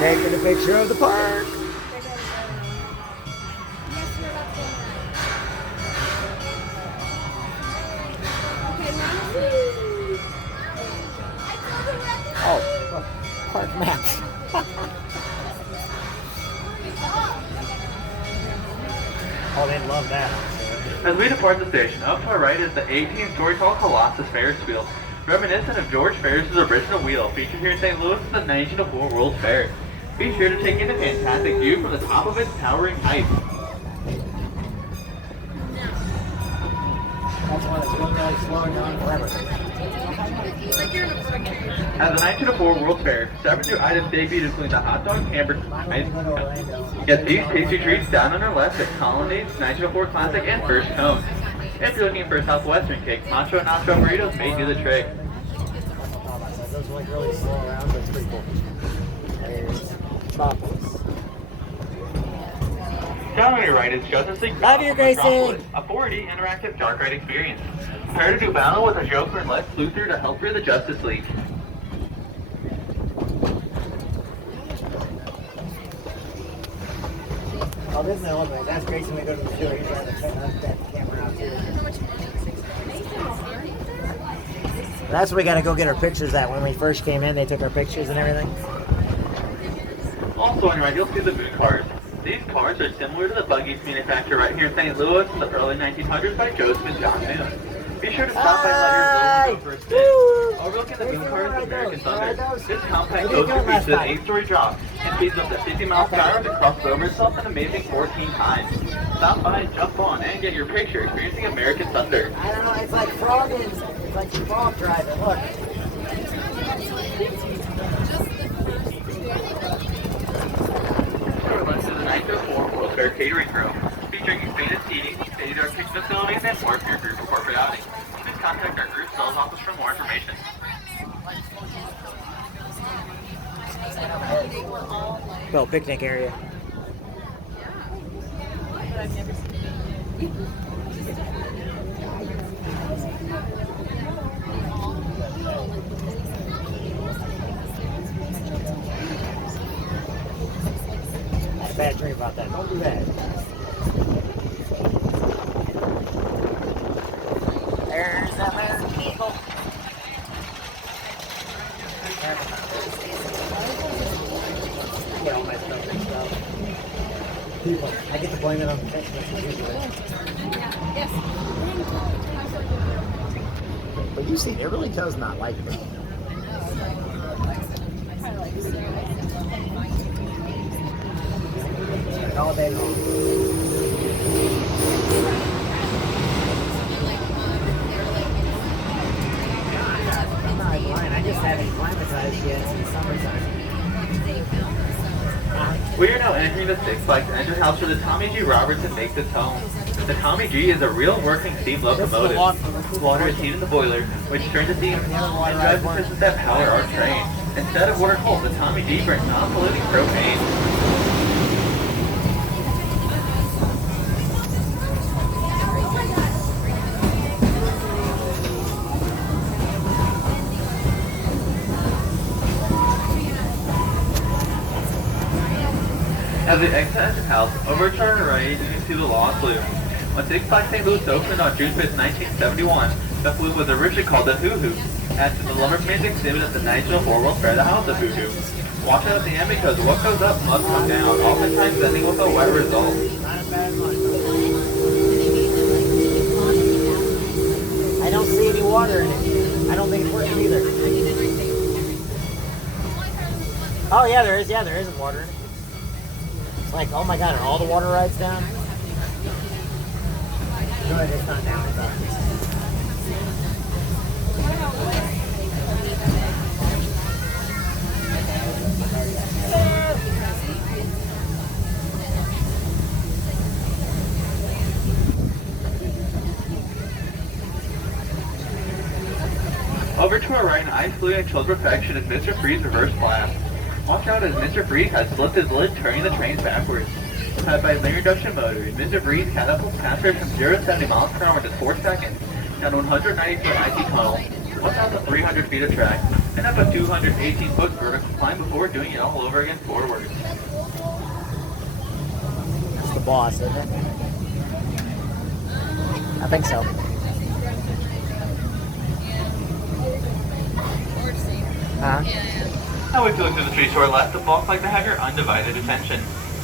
Taking a picture of the park. Oh, look, park maps. Oh, they love that. As we depart the station, up to our right is the 18-story tall Colossus Ferris wheel, reminiscent of George Ferris's original wheel, featured here in St. Louis at the 1904 World's Fair. Be sure to take in a fantastic view from the top of its towering height. That's one that's going really slow and going forever. At the 1904 World's Fair, 7 new items debuted, including the hot dog, hamburger, get these tasty treats down on our left at Colonnades, 1904 Classic, and First Cone. If you're looking for a Southwestern cake, Macho and Nacho burritos may do the trick. Those are like really slow around, but it's pretty cool. There's chocolates. Down on your right is Justice League Love you, Gracie! a 4D interactive dark ride experience. Prepare to do battle with a Joker and Lex Luthor to help free the Justice League. Oh, this is an elevator. That's Gracie when we go to the store. He's got that camera out too. That's where we gotta go get our pictures at. When we first came in, they took our pictures and everything. Also on your right, you'll see the boot cars. These cars are similar to the buggies manufactured right here in St. Louis in the early 1900s by Joseph and John Moon. Be sure to stop by and let your little go for a spin. Overlooking the boom cars of American Thunder, this compact coaster features an 8-story drop and speeds up to 50 miles per hour to cross over itself an amazing 14 times. Stop by, jump on, and get your picture experiencing American Thunder. I don't know, it's like frogging. It's like frog driving. Look. To the 1904 World's Fair Catering Room, featuring expanded seating, state-of-the-art kitchen facilities, and more for your group or corporate outing. Please contact our group sales office for more information. Well, picnic area. I had a bad dream about that. Don't do that. There's the American Eagle. I get all my stuff mixed up. People, I get to blame it on the text messages. Yes. But you see, it really does not like it. All day long. I'm not blind. I just haven't acclimatized yet in the summertime. We are now entering the Six Flags engine house where the Tommy G. Robertson makes its home. The Tommy G is a real working steam locomotive. Water is heated in the boiler, which turns the steam and drives the systems that power our train. Instead of water cold, the Tommy G burns non-polluting propane. As we exit the engine house, over to our right, you can see the Lost Loop. When Six Flags St. Louis opened on June 5th, 1971, the loop was originally called the Hoo Hoo, added to the Lumberman's exhibit at the 1904 World's Fair to house the Hoo Hoo. Watch out at the end because what goes up must come down, oftentimes ending with a wet result. I don't see any water in it. I don't think it's working either. Oh yeah, there is. Yeah, there isn't water in it. It's like, oh my god, are all the water rides down? Good, it's not down. It's up. Over to our right, an ice blue and chilled perfection is Mr. Freeze reverse blast. Watch out as Mr. Freeze has flipped his lid, turning the trains backwards. Powered by linear induction motors, Mr. Freeze catapults passengers from 0 to 70 miles per hour in just 4 seconds down 190-foot icy tunnel. Watch out the 300 feet of track. and up a 218-foot vertical climb before doing it all over again forward. That's the boss, isn't it? I think so. Huh? Now if you look to the trees to our left, the vaults like to have your undivided attention.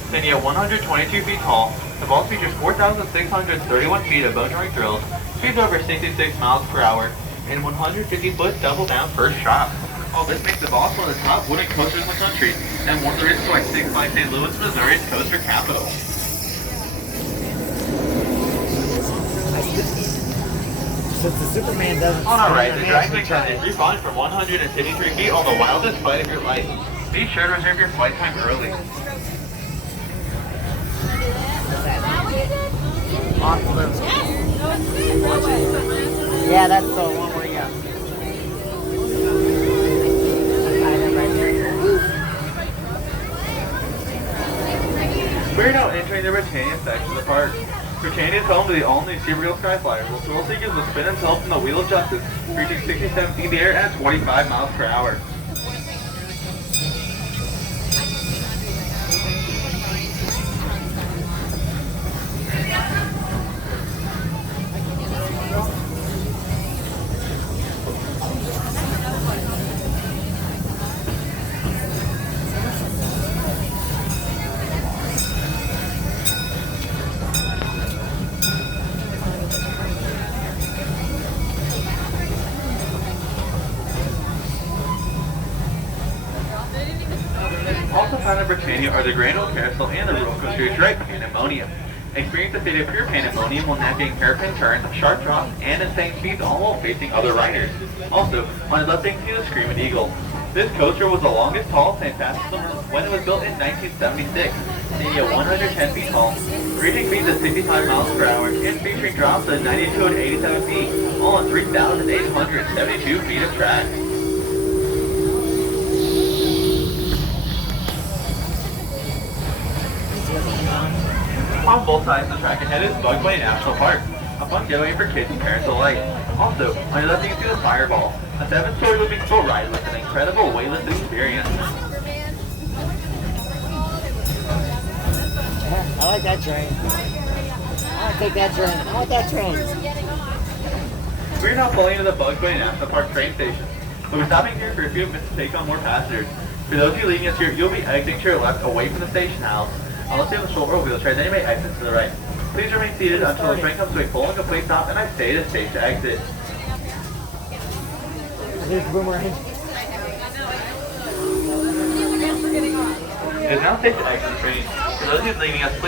Standing at 122 feet tall, the vault features 4,631 feet of bone-jarring drills, speeds over 66 miles per hour, and 150-foot double-down first drop. All this makes the vault one of the top wooden coasters in the country, and one of the reasons why 6 Flags St. Louis, Missouri's coaster capital. Since the Superman doesn't... On our right, the Drag Mix is refunded from 153 feet on the wildest flight of your life. Be sure to reserve your flight time early. Yeah, that's the one where you... We're now entering the Britannia section of the park. Britannia is home to the all-new Supergirl Skyflyer. The thrill seekers will spin themselves from the Wheel of Justice, reaching 67 feet in the air at 25 miles per hour. Also found in Britannia are the Grand Old Carousel and the roller coaster Drag Pandemonium. Experience the state of pure pandemonium while navigating hairpin turns, sharp drops, and insane speeds, all while facing other riders. Also, on the left you can see the Screaming Eagle. This coaster was the longest tall and fastest when it was built in 1976, standing at 110 feet tall, reaching speeds of 65 miles per hour, and featuring drops of 92 to 87 feet, all on 3,872 feet of track. On both sides of the track ahead is Bugway National Park, a fun getaway for kids and parents alike. Also, on your left you can see the Fireball, a 7-story moving boat ride with an incredible weightless experience. I like that train. I want to take that train. I want that train. We're now pulling into the Bugway National Park train station. We'll be stopping here for a few minutes to take on more passengers. For those of you leaving us here, you'll be exiting to your left away from the station house. Unless you have a shoulder wheelchair, then you may exit to the right. Please remain seated until the train comes to a full and complete stop, and I say it is safe to exit. Here's Boomerang. It is now safe to exit the train. For those of you leaving us, please